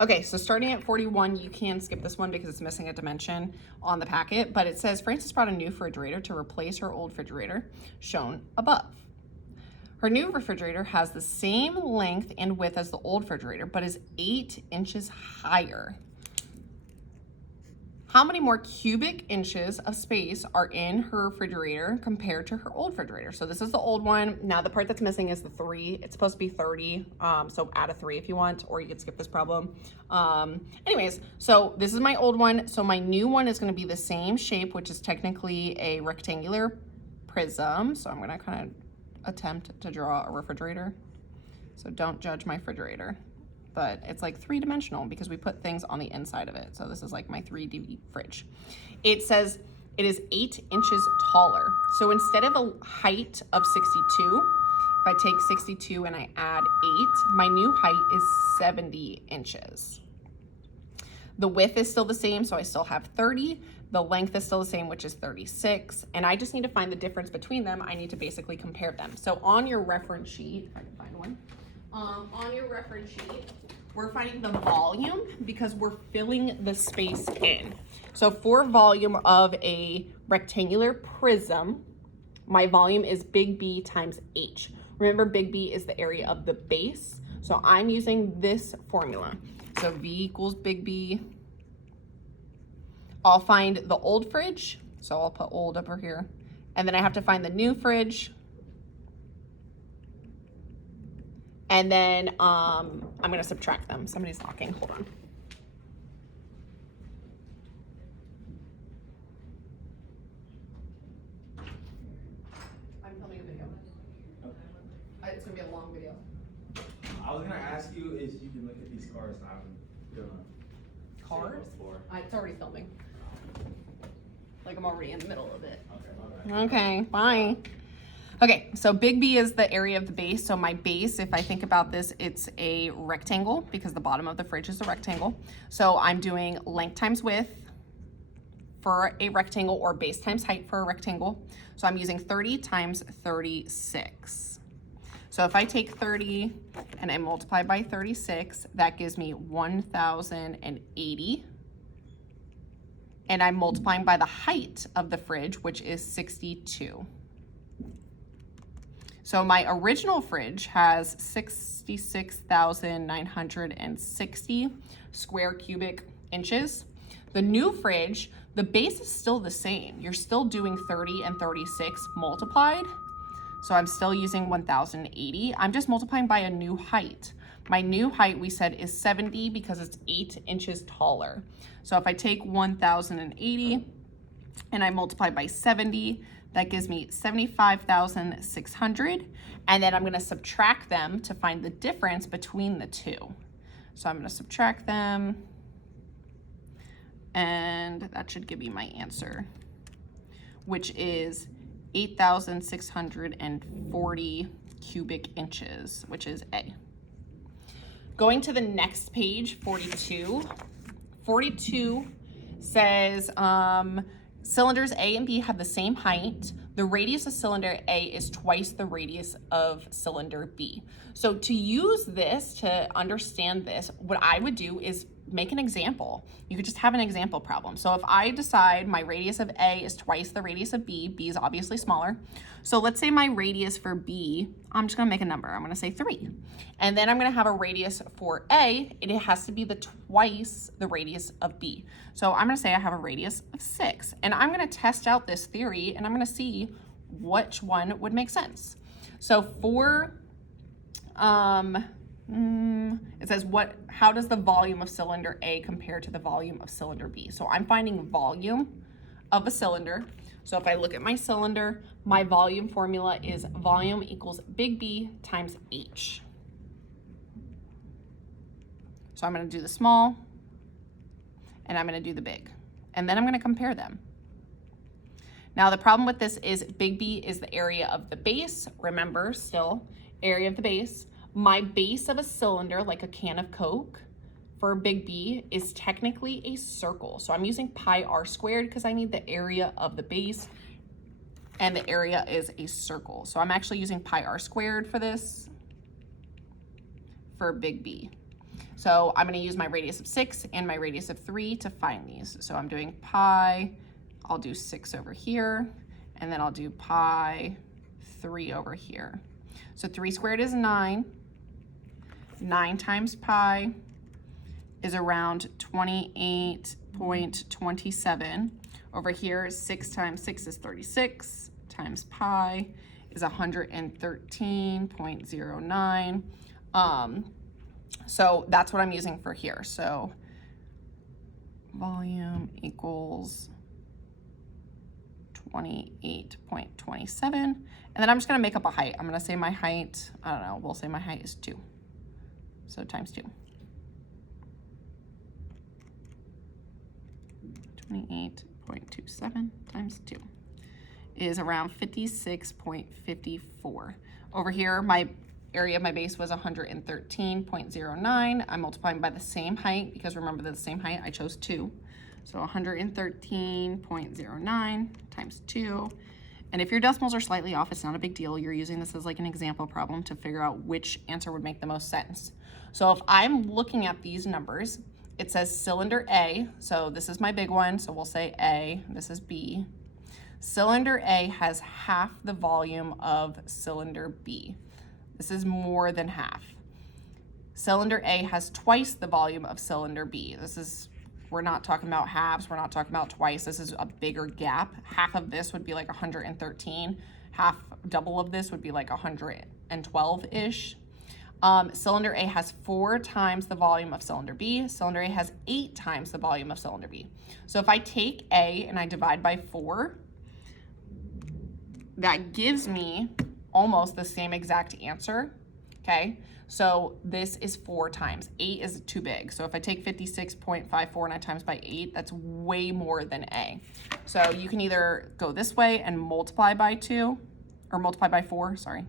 Okay, so starting at 41, you can skip this one because it's missing a dimension on the packet, but it says Frances brought a new refrigerator to replace her old refrigerator, shown above. Her new refrigerator has the same length and width as the old refrigerator, but is 8 inches higher. How many more cubic inches of space are in her refrigerator compared to her old refrigerator? So this is the old one. Now the part that's missing is the 3. It's supposed to be 30, so add a 3 if you want, or you can skip this problem. Anyways, so this is my old one. So my new one is gonna be the same shape, which is technically a rectangular prism. So I'm gonna kind of attempt to draw a refrigerator. So don't judge my refrigerator. But it's like 3-dimensional because we put things on the inside of it. So this is like my 3D fridge. It says it is 8 inches taller. So instead of a height of 62, if I take 62 and I add 8, my new height is 70 inches. The width is still the same, so I still have 30. The length is still the same, which is 36. And I just need to find the difference between them. I need to basically compare them. So on your reference sheet, if I can find one, on your reference sheet, we're finding the volume because we're filling the space in. So for volume of a rectangular prism, my volume is big B times H. Remember, big B is the area of the base. So I'm using this formula. So V equals big B. I'll find the old fridge. So I'll put old over here. And then I have to find the new fridge. And then I'm gonna subtract them. Somebody's knocking, hold on. I'm filming a video. Okay. It's gonna be a long video. I was gonna ask you if you can look at these cars. I'm gonna Cars? It's already filming. Like I'm already in the middle of it. Okay, okay, bye. Okay, so big B is the area of the base. So my base, if I think about this, it's a rectangle because the bottom of the fridge is a rectangle. So I'm doing length times width for a rectangle or base times height for a rectangle. So I'm using 30 times 36. So if I take 30 and I multiply by 36, that gives me 1,080. And I'm multiplying by the height of the fridge, which is 62. So my original fridge has 66,960 square cubic inches. The new fridge, the base is still the same. You're still doing 30 and 36 multiplied. So I'm still using 1,080. I'm just multiplying by a new height. My new height, we said, is 70 because it's 8 inches taller. So if I take 1,080 and I multiply by 70, that gives me 75,600. And then I'm gonna subtract them to find the difference between the two. So I'm gonna subtract them and that should give me my answer, which is 8,640 cubic inches, which is A. Going to the next page, 42. 42 says, cylinders A and B have the same height. The radius of cylinder A is twice the radius of cylinder B. So to use this, to understand this, what I would do is make an example. You could just have an example problem. So if I decide my radius of A is twice the radius of B, B is obviously smaller. So let's say my radius for B, I'm just gonna make a number. I'm gonna say 3. And then I'm gonna have a radius for A, and it has to be the twice the radius of B. So I'm gonna say I have a radius of 6. And I'm gonna test out this theory, and I'm gonna see which one would make sense. So for, it says how does the volume of cylinder A compare to the volume of cylinder B? So I'm finding volume of a cylinder. So if I look at my cylinder, my volume formula is volume equals big B times H. So I'm gonna do the small and I'm gonna do the big. And then I'm gonna compare them. Now the problem with this is big B is the area of the base. Remember, still, area of the base. My base of a cylinder, like a can of Coke, for big B is technically a circle. So I'm using pi r squared because I need the area of the base, and the area is a circle. So I'm actually using pi r squared for this, for big B. So I'm going to use my radius of 6 and my radius of 3 to find these. So I'm doing pi, I'll do 6 over here, and then I'll do pi 3 over here. So 3 squared is 9. 9 times pi is around 28.27. Over here, 6 times 6 is 36, times pi is 113.09. So that's what I'm using for here. So volume equals 28.27. And then I'm just gonna make up a height. I'm gonna say my height, I don't know, we'll say my height is 2. So times 2. 28.27 times 2 is around 56.54. Over here, my area of my base was 113.09. I'm multiplying by the same height because remember that the same height, I chose 2. So 113.09 times 2. And if your decimals are slightly off, it's not a big deal. You're using this as like an example problem to figure out which answer would make the most sense. So if I'm looking at these numbers, it says cylinder A, so this is my big one, so we'll say A, this is B. Cylinder A has half the volume of cylinder B. This is more than half. Cylinder A has twice the volume of cylinder B. We're not talking about halves, we're not talking about twice, this is a bigger gap. Half of this would be like 113, double of this would be like 112-ish. Cylinder A has 4 times the volume of cylinder B. Cylinder A has 8 times the volume of cylinder B. So if I take A and I divide by 4, that gives me almost the same exact answer, okay? So this is 4 times. 8 is too big. So if I take 56.54 and I times by 8, that's way more than A. So you can either go this way and multiply by 2, or multiply by 4, sorry.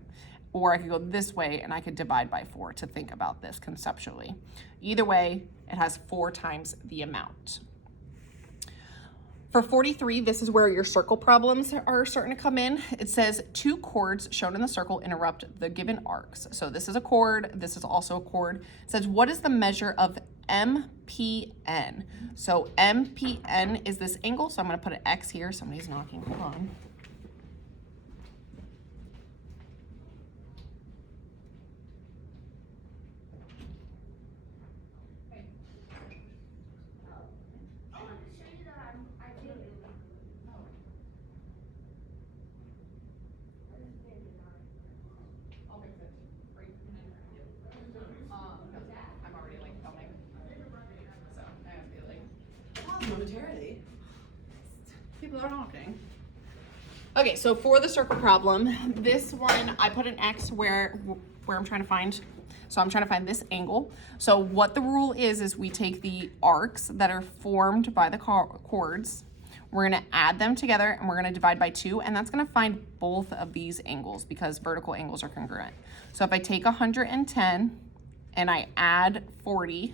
Or I could go this way and I could divide by 4 to think about this conceptually. Either way, it has 4 times the amount. For 43, this is where your circle problems are starting to come in. It says 2 chords shown in the circle interrupt the given arcs. So this is a chord, this is also a chord. It says, what is the measure of MPN? So MPN is this angle, so I'm gonna put an X here. Somebody's knocking, hold on. I'm already like filming, so I have to be like, momentarily. People are knocking. Okay, so for the circle problem, this one I put an X where I'm trying to find. So I'm trying to find this angle. So what the rule is we take the arcs that are formed by the chords, we're gonna add them together and we're gonna divide by 2, and that's gonna find both of these angles because vertical angles are congruent. So if I take 110 and I add 40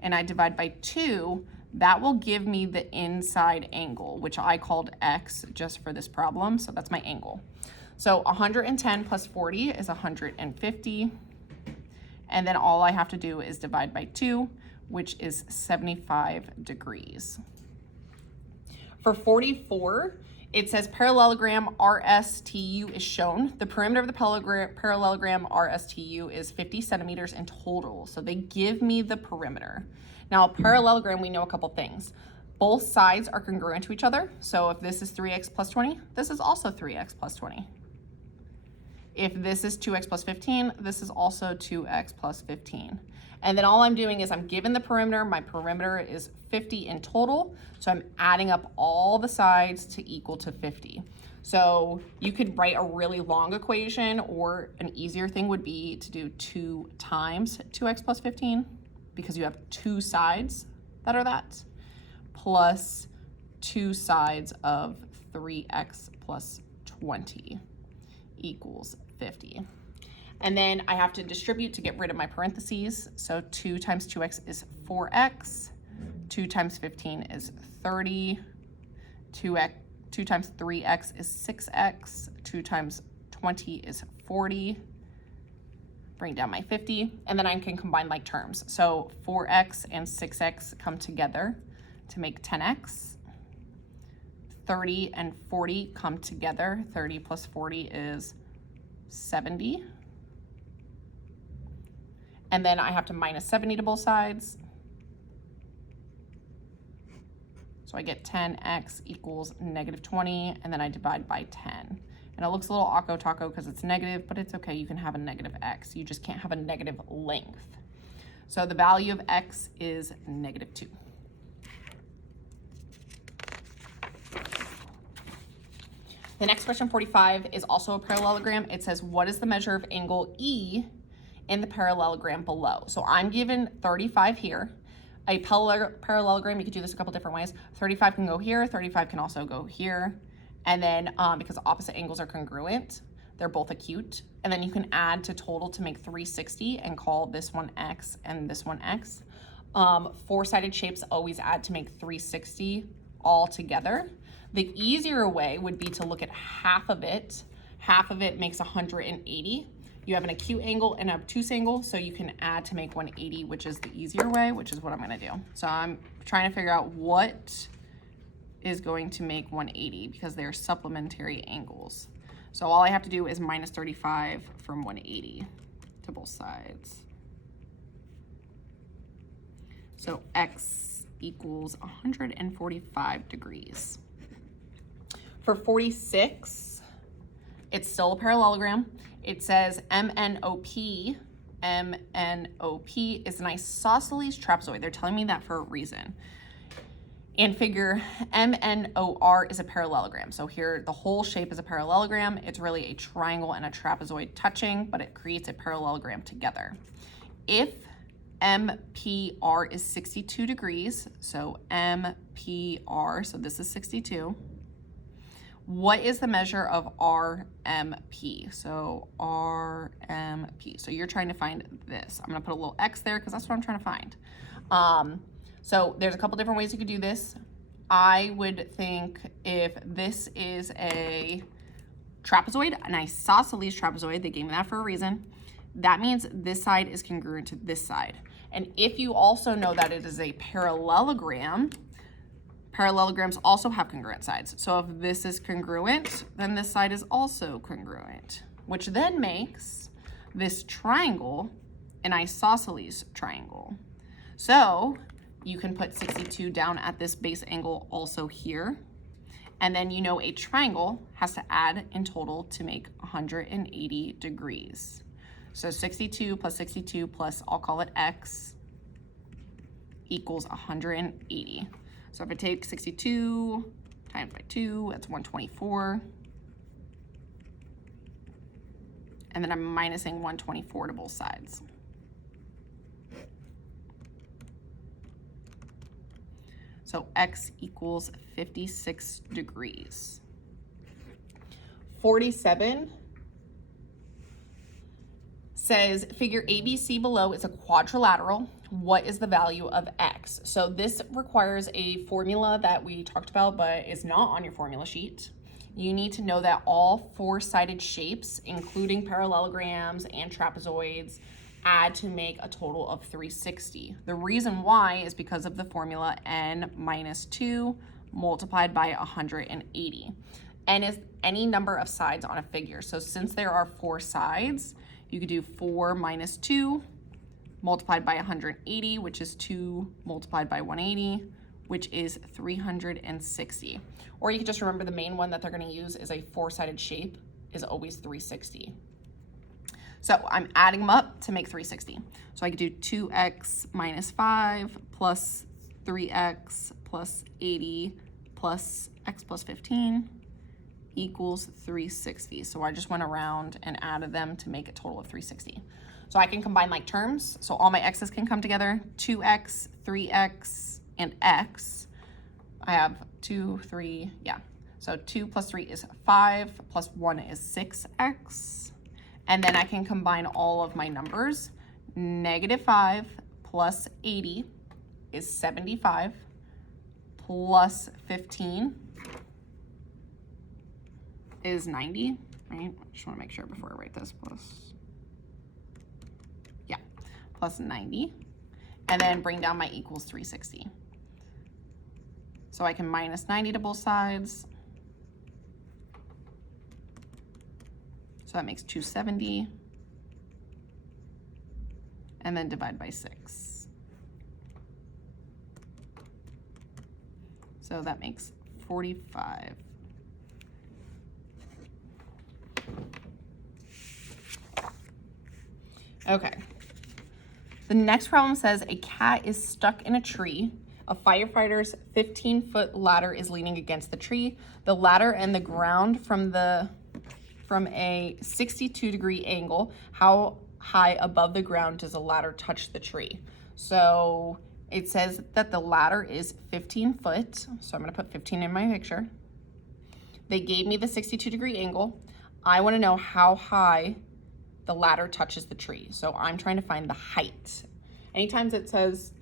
and I divide by 2, that will give me the inside angle, which I called X just for this problem. So that's my angle. So 110 plus 40 is 150. And then all I have to do is divide by 2, which is 75 degrees. For 44, it says parallelogram RSTU is shown. The perimeter of the parallelogram RSTU is 50 centimeters in total. So they give me the perimeter. Now, a parallelogram, we know a couple things. Both sides are congruent to each other. So if this is 3x plus 20, this is also 3x plus 20. If this is 2x plus 15, this is also 2x plus 15. And then all I'm doing is I'm given the perimeter. My perimeter is 50 in total. So I'm adding up all the sides to equal to 50. So you could write a really long equation, or an easier thing would be to do 2 times 2x plus 15, because you have 2 sides that are that, plus 2 sides of 3x plus 20 equals 50. And then I have to distribute to get rid of my parentheses. So 2 times 2x is 4x, 2 times 15 is 30, 2 times 3x is 6x, 2 times 20 is 40, bring down my 50, and then I can combine like terms. So 4x and 6x come together to make 10x. 30 and 40 come together. 30 plus 40 is 70. And then I have to minus 70 to both sides. So I get 10x equals negative 20, and then I divide by 10. And it looks a little awko taco because it's negative, but it's okay. You can have a negative x. You just can't have a negative length. So the value of x is negative 2. The next question, 45, is also a parallelogram. It says, what is the measure of angle E in the parallelogram below? So I'm given 35 here. A parallelogram, you could do this a couple different ways. 35 can go here, 35 can also go here. And then because opposite angles are congruent, they're both acute. And then you can add to total to make 360 and call this one x and this one x. Four-sided shapes always add to make 360 all together. The easier way would be to look at half of it. Half of it makes 180. You have an acute angle and an obtuse angle, so you can add to make 180, which is the easier way, which is what I'm gonna do. So I'm trying to figure out what is going to make 180 because they're supplementary angles. So all I have to do is minus 35 from 180 to both sides. So x equals 145 degrees. For 46, it's still a parallelogram. It says MNOP. MNOP is an isosceles trapezoid. They're telling me that for a reason. And figure MNOR is a parallelogram. So here, the whole shape is a parallelogram. It's really a triangle and a trapezoid touching, but it creates a parallelogram together. If MPR is 62 degrees, so MPR, so this is 62. What is the measure of RMP? So RMP. So you're trying to find this. I'm gonna put a little X there because that's what I'm trying to find. So there's a couple different ways you could do this. I would think if this is a trapezoid, an isosceles trapezoid, they gave me that for a reason, that means this side is congruent to this side. And if you also know that it is a parallelogram, parallelograms also have congruent sides. So if this is congruent, then this side is also congruent, which then makes this triangle an isosceles triangle. So you can put 62 down at this base angle also here. And then you know a triangle has to add in total to make 180 degrees. So 62 plus, I'll call it x, equals 180. So if I take 62 times by 2, that's 124. And then I'm minusing 124 to both sides. So x equals 56 degrees. 47 says figure ABC below is a quadrilateral. What is the value of x? So this requires a formula that we talked about, but is not on your formula sheet. You need to know that all four-sided shapes, including parallelograms and trapezoids, add to make a total of 360. The reason why is because of the formula n minus 2 multiplied by 180. N is any number of sides on a figure. So since there are 4 sides, you could do 4 minus 2 multiplied by 180, which is 2 multiplied by 180, which is 360. Or you could just remember the main one that they're going to use is a 4-sided shape is always 360. So I'm adding them up to make 360. So I could do 2x minus 5 plus 3x plus 80 plus x plus 15 equals 360. So I just went around and added them to make a total of 360. So I can combine like terms. So all my x's can come together. 2x, 3x, and x. I have 2, 3, yeah. So 2 plus 3 is 5, plus 1 is 6x. And then I can combine all of my numbers. Negative 5 plus 80 is 75, plus 15 is 90, right? I just want to make sure before I write this. Plus plus 90, and then bring down my equals 360. So I can minus 90 to both sides. So that makes 270. And then divide by 6. So that makes 45. Okay. The next problem says a cat is stuck in a tree. A firefighter's 15-foot ladder is leaning against the tree. The ladder and the ground from a 62-degree angle. How high above the ground does the ladder touch the tree? So it says that the ladder is 15 foot. So I'm going to put 15 in my picture. They gave me the 62-degree angle. I want to know how high the ladder touches the tree. So I'm trying to find the height. Anytime it says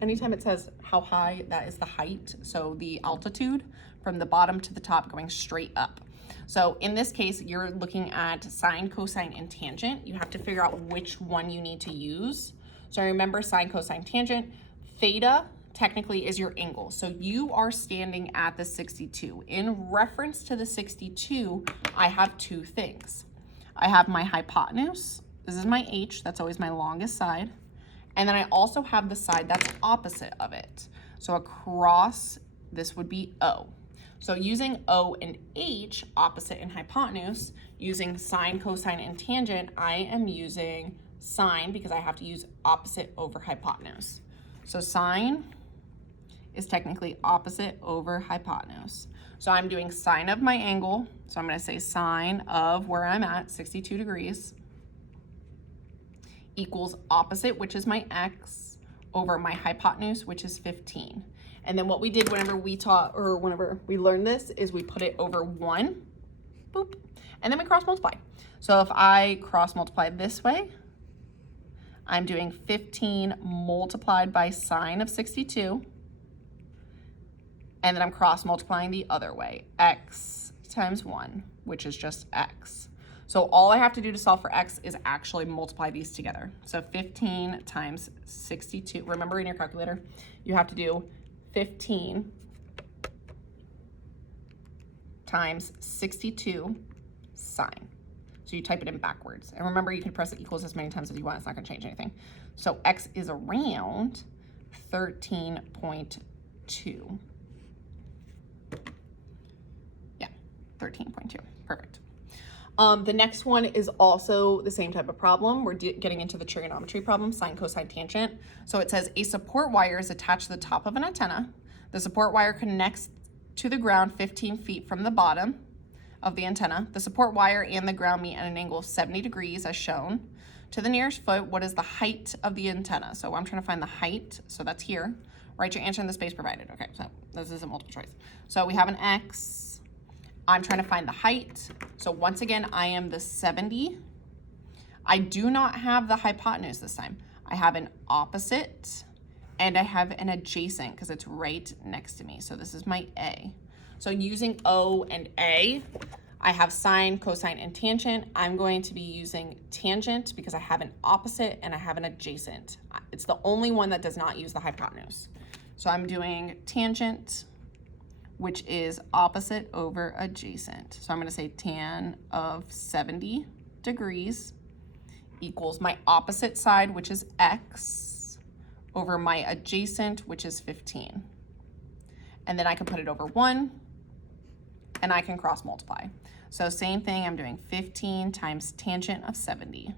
how high, that is the height. So the altitude from the bottom to the top going straight up. So in this case, you're looking at sine, cosine, and tangent. You have to figure out which one you need to use. So remember sine, cosine, tangent. Theta technically is your angle. So you are standing at the 62. In reference to the 62, I have two things. I have my hypotenuse. This is my H, that's always my longest side. And then I also have the side that's opposite of it. So across, this would be O. So using O and H, opposite and hypotenuse, using sine, cosine, and tangent, I am using sine because I have to use opposite over hypotenuse. So sine is technically opposite over hypotenuse. So I'm doing sine of my angle. So I'm going to say sine of where I'm at, 62 degrees, equals opposite, which is my x, over my hypotenuse, which is 15. And then what we did whenever we learned this is we put it over 1, boop, and then we cross multiply. So if I cross multiply this way, I'm doing 15 multiplied by sine of 62, and then I'm cross multiplying the other way, x times 1, which is just x. So all I have to do to solve for x is actually multiply these together. So 15 times 62, remember in your calculator, you have to do 15 times 62 sine. So you type it in backwards. And remember, you can press the equals as many times as you want. It's not going to change anything. So x is around 13.2. Yeah, 13.2. Perfect. The next one is also the same type of problem. We're getting into the trigonometry problem, sine, cosine, tangent. So it says a support wire is attached to the top of an antenna. The support wire connects to the ground 15 feet from the bottom of the antenna. The support wire and the ground meet at an angle of 70 degrees as shown. To the nearest foot, what is the height of the antenna? So I'm trying to find the height, so that's here. Write your answer in the space provided. Okay, so this is a multiple choice. So we have an x. I'm trying to find the height. So once again, I am the 70. I do not have the hypotenuse this time. I have an opposite and I have an adjacent because it's right next to me. So this is my A. So using O and A, I have sine, cosine, and tangent. I'm going to be using tangent because I have an opposite and I have an adjacent. It's the only one that does not use the hypotenuse. So I'm doing tangent, which is opposite over adjacent. So I'm going to say tan of 70 degrees equals my opposite side, which is x, over my adjacent, which is 15. And then I can put it over 1, and I can cross multiply. So same thing, I'm doing 15 times tangent of 70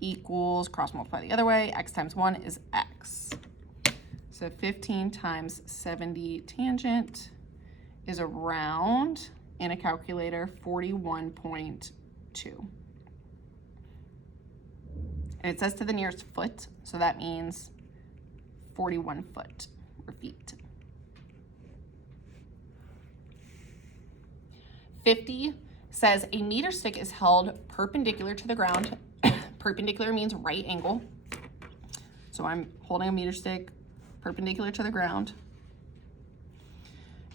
equals, cross multiply the other way, x times 1 is x. So 15 times 70 tangent is around, in a calculator, 41.2. And it says to the nearest foot, so that means 41 foot or feet. 50 says a meter stick is held perpendicular to the ground. Perpendicular means right angle. So I'm holding a meter stick perpendicular to the ground.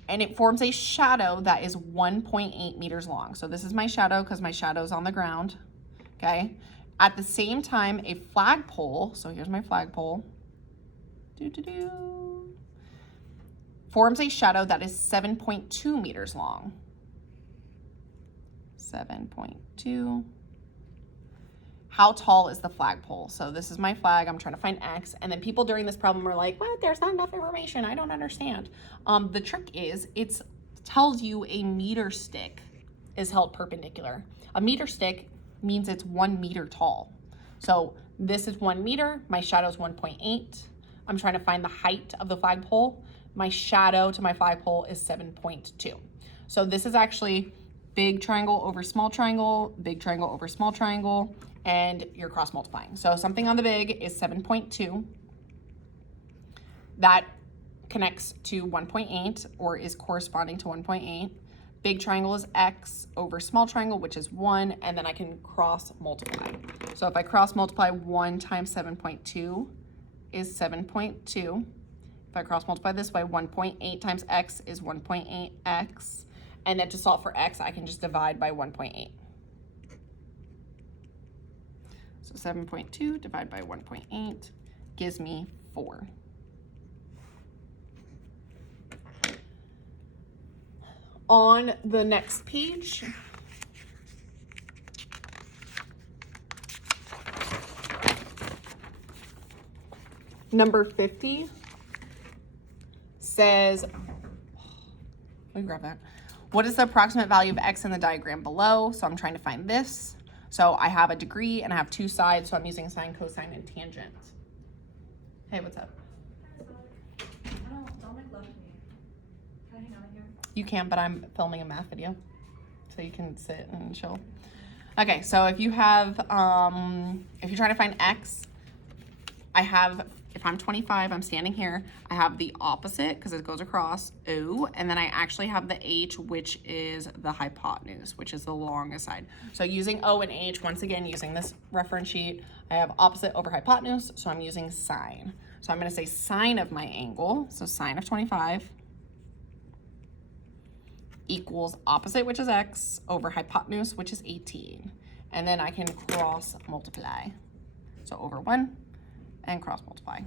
And it forms a shadow that is 1.8 meters long. So this is my shadow because my shadow is on the ground, okay? At the same time, a flagpole, so here's my flagpole, forms a shadow that is 7.2 meters long. 7.2. How tall is the flagpole? So this is my flag. I'm trying to find X. And then people during this problem are like, what? There's not enough information. I don't understand. The trick is it tells you a meter stick is held perpendicular. A meter stick means it's 1 meter tall. So this is 1 meter. My shadow is 1.8. I'm trying to find the height of the flagpole. My shadow to my flagpole is 7.2. So this is actually big triangle over small triangle, big triangle over small triangle, and you're cross multiplying. So something on the big is 7.2. That connects to 1.8 or is corresponding to 1.8. Big triangle is X over small triangle, which is 1, and then I can cross multiply. So if I cross multiply 1 times 7.2 is 7.2. If I cross multiply this way, 1.8 times X is 1.8X. And then to solve for X, I can just divide by 1.8. So 7.2 divided by 1.8 gives me 4. On the next page, number 50 says, let me grab that. What is the approximate value of X in the diagram below? So I'm trying to find this. So I have a degree and I have 2 sides, so I'm using sine, cosine, and tangent. Hey, what's up? Don't make love to me. Can I hang out here? You can, but I'm filming a math video, so you can sit and chill. Okay, so if you have, if you're trying to find X, I have, if I'm 25, I'm standing here, I have the opposite because it goes across, O, and then I actually have the H, which is the hypotenuse, which is the longest side. So using O and H, once again, using this reference sheet, I have opposite over hypotenuse, so I'm using sine. So I'm gonna say sine of my angle, so sine of 25 equals opposite, which is X, over hypotenuse, which is 18. And then I can cross multiply. So over 1 and cross multiply.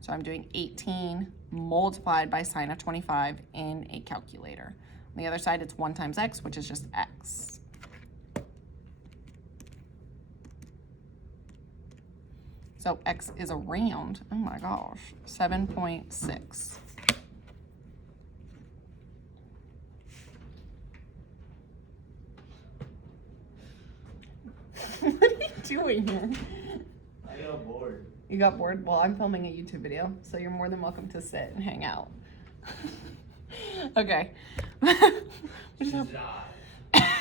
So I'm doing 18 multiplied by sine of 25 in a calculator. On the other side, it's 1 times X, which is just X. So X is around, oh my gosh, 7.6. What are you doing here? I got bored. You got bored? Well, I'm filming a YouTube video, so you're more than welcome to sit and hang out. Okay.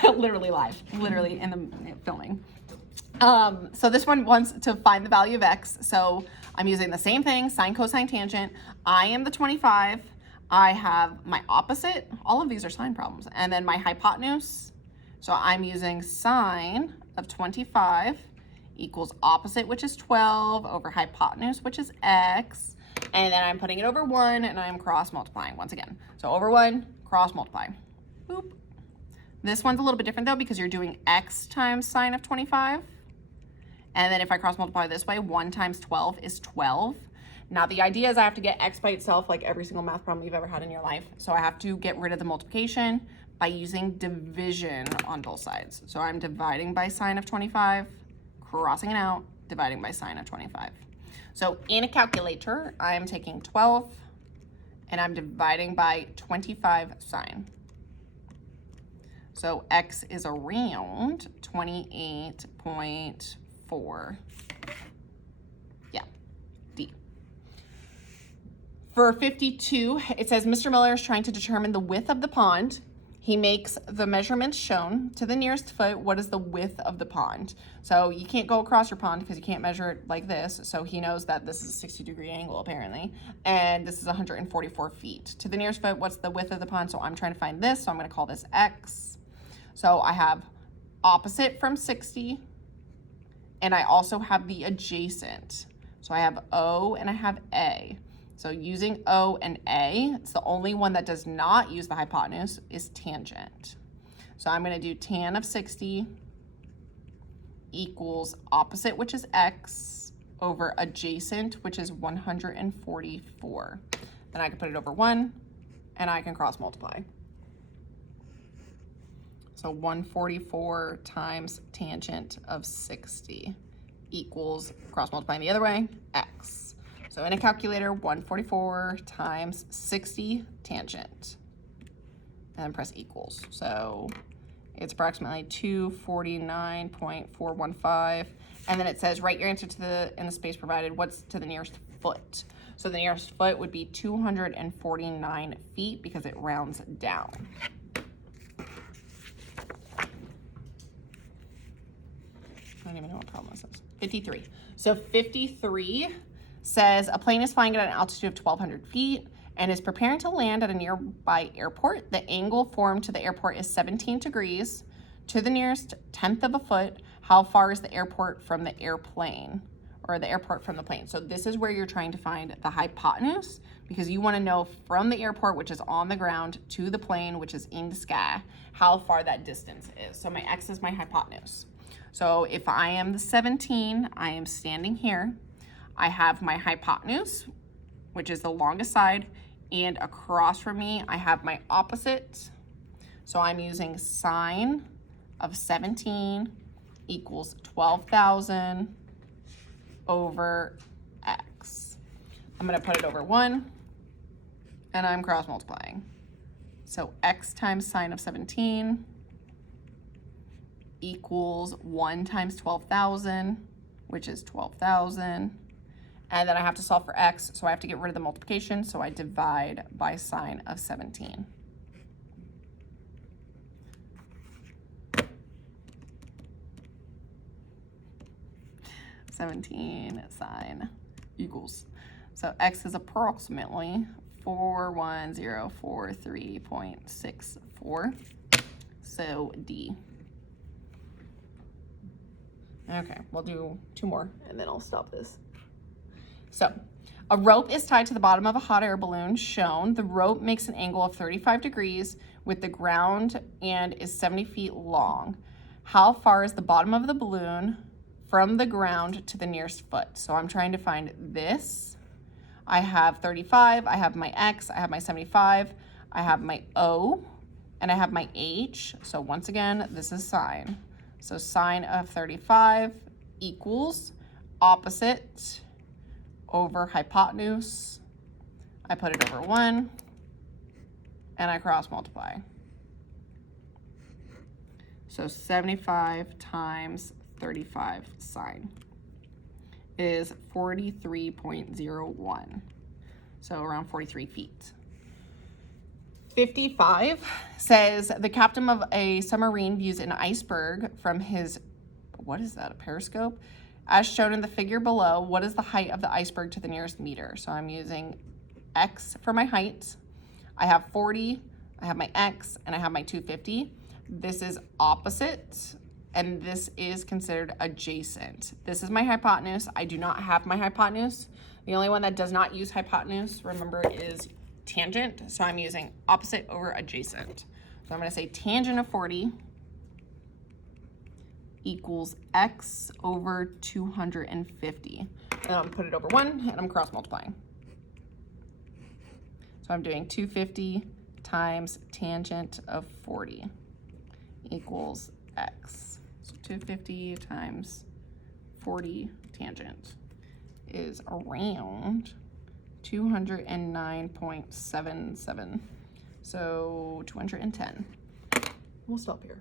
Literally live, literally in the filming. So this one wants to find the value of X. So I'm using the same thing, sine, cosine, tangent. I am the 25. I have my opposite. All of these are sine problems. And then my hypotenuse. So I'm using sine of 25 equals opposite, which is 12, over hypotenuse, which is X. And then I'm putting it over 1, and I'm cross multiplying once again. So over 1, cross multiply. Boop. This one's a little bit different though, because you're doing X times sine of 25. And then if I cross multiply this way, 1 times 12 is 12. Now the idea is I have to get X by itself, like every single math problem you've ever had in your life. So I have to get rid of the multiplication by using division on both sides. So I'm dividing by sine of 25, crossing it out, dividing by sine of 25. So in a calculator, I am taking 12 and I'm dividing by 25 sine. So X is around 28.4. Yeah, D. For 52, it says Mr. Miller is trying to determine the width of the pond. He makes the measurements shown to the nearest foot. What is the width of the pond? So you can't go across your pond because you can't measure it like this. So he knows that this is a 60-degree angle apparently. And this is 144 feet. To the nearest foot, what's the width of the pond? So I'm trying to find this. So I'm going to call this X. So I have opposite from 60. And I also have the adjacent. So I have O and I have A. So using O and A, it's the only one that does not use the hypotenuse, is tangent. So I'm going to do tan of 60 equals opposite, which is x, over adjacent, which is 144. Then I can put it over 1, and I can cross multiply. So 144 times tangent of 60 equals, cross multiplying the other way, x. So in a calculator, 144 times 60 tangent, and then press equals. So it's approximately 249.415. And then it says, write your answer in the space provided, what's to the nearest foot? So the nearest foot would be 249 feet because it rounds down. I don't even know what problem this is. 53. So 53 says a plane is flying at an altitude of 1,200 feet and is preparing to land at a nearby airport. The angle formed to the airport is 17 degrees. To the nearest tenth of a foot, how far is the airport from the airplane, or the airport from the plane? So this is where you're trying to find the hypotenuse, because you want to know from the airport, which is on the ground, to the plane, which is in the sky, how far that distance is. So my x is my hypotenuse. So if I am the 17, I am standing here. I have my hypotenuse, which is the longest side, and across from me, I have my opposite. So I'm using sine of 17 equals 12,000 over x. I'm gonna put it over 1, and I'm cross multiplying. So x times sine of 17 equals 1 times 12,000, which is 12,000. And then I have to solve for x, so I have to get rid of the multiplication, so I divide by sine of 17. Sine equals. So x is approximately 41043.64. So D. Okay, we'll do 2 more and then I'll stop this. So a rope is tied to the bottom of a hot air balloon shown. The rope makes an angle of 35 degrees with the ground and is 70 feet long. How far is the bottom of the balloon from the ground to the nearest foot? So I'm trying to find this. I have 35, I have my x, I have my 75, I have my O, and I have my H. So once again, this is sine. So sine of 35 equals opposite over hypotenuse. I put it over 1, and I cross multiply. So 75 times 35 sine is 43.01. So around 43 feet. 55 says the captain of a submarine views an iceberg from his, what is that, a periscope? As shown in the figure below, what is the height of the iceberg to the nearest meter? So I'm using x for my height. I have 40, I have my x, and I have my 250. This is opposite, and this is considered adjacent. This is my hypotenuse. I do not have my hypotenuse. The only one that does not use hypotenuse, remember, is tangent. So I'm using opposite over adjacent. So I'm going to say tangent of 40 equals x over 250. And I'm put it over 1, and I'm cross multiplying. So I'm doing 250 times tangent of 40 equals x. So 250 times 40 tangent is around 209.77. So 210. We'll stop here.